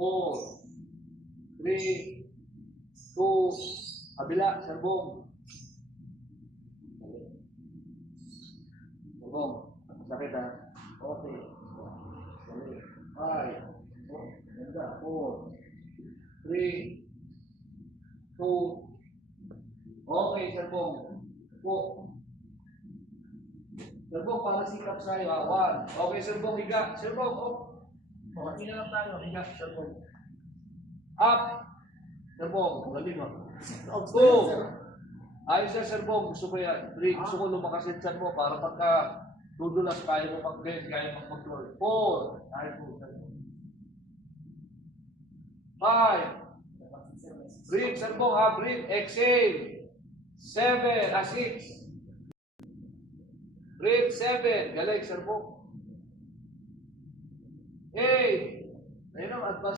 4, 3, 2, kabila, serbong. Serbong. Sakit ha? Okay. 5, 4, 3, 2, okay, serbong. Po. Serbong, para sikap sa'yo ha. 1. Okay, serbong, higa. Serbong, oh. Okay na lang tayo. Higa, serbong. Up. Serbong, galing mo. 2. Ayos na serbong, gusto ko yan. 3, gusto ko lumakasin saan mo para pagka dudulas, kaya mo mag-bend, kaya mag-control. 4. Ayos mo, serbong. 5. Breathe, serbong ha, breathe. Exhale. 7, 6. Breathe, 7. Galing, serbong. 8. Ayun ang advance.